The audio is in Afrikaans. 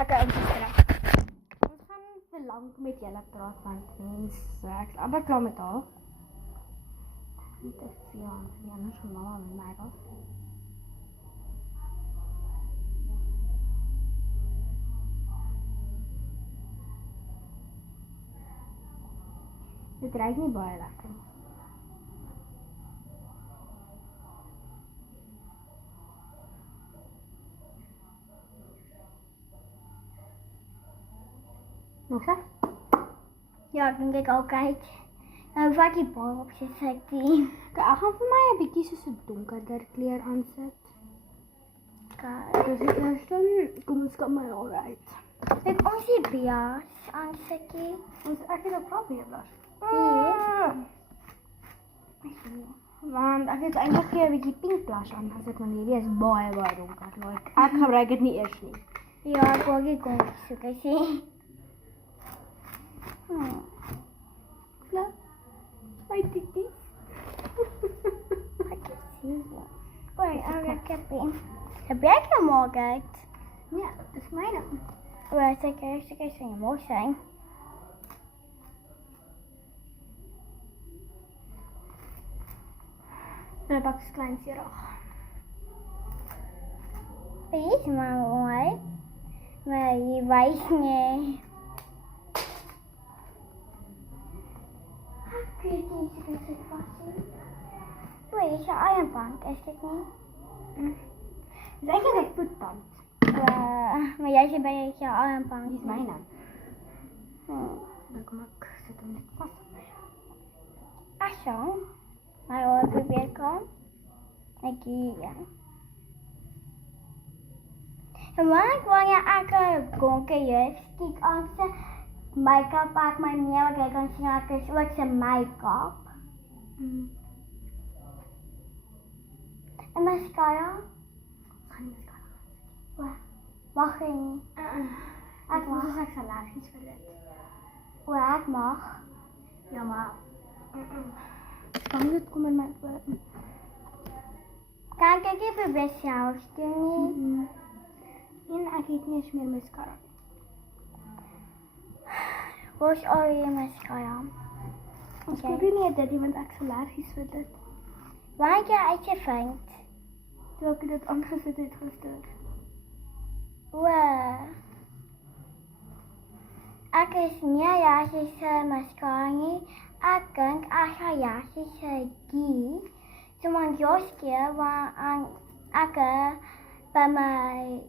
Okay, ons is terug. Ons gaan vir lank met julle praat want ek is amper klaar met haar. Niet te veel aan die anders van mama met mij was. Dit ruikt niet baie lekker. Nog zo? Ja, ik denk ik altijd. Nou, wat die bal op zit, zeg ik die. Kijk, ik ga voor mij een beetje zo'n donkerder kleur aanzetten. Kijk, dus het eerste, kom eens kan mij alright. Kijk, ons die bias aanzetten. Ons echt niet op probeer. Want ek het eintlik 'n bietjie pink blush aan gesit, want hierdie is baie donker. Like, ek gebruik dit nie eers nie. Ja, ek wou net kom soek, ek sien. Ja. My tikkies. Ek kan sien. Oei, ek heb een. Heb jij gemaakt? Ja, dat is mijne. Oei, zeker zou mooi zijn. Dan pak ik een klein sirach. Is maar mooi. Maar je weet niet. Ik weet niet of ik het vast. Oei, is je ironbank, is dit niet? Het is eigenlijk een voetband. Maar jij zit bij je ironbank. Die is mijn naam. Dan kom ik zitten met vast. Ach zo. Maar hoor ik weer kan. Ik hier. En wanneer wil je eigenlijk gonken je stiek aan zijn make-up pak my meer kyk ons sien ek is ook sy make-up. En mascara? Gaan nie mascara. Mag jy nie? Ek mag as ek allergies vir dit. O, ek mag. Ja, maar kan dit kom in my oor? Kan ek nie probeer self doen nie? En ek het nie eens meer mascara. Wash al je mascara. Ons probeer nie dit, want ek is allergies vir dit. Waar het jy uit je vindt? Toe ek dit aangesit het gister. Wow. Ek is nie allergies vir mascara nie. Ek dink ek is allergies vir die. So want jos keer waar ek by my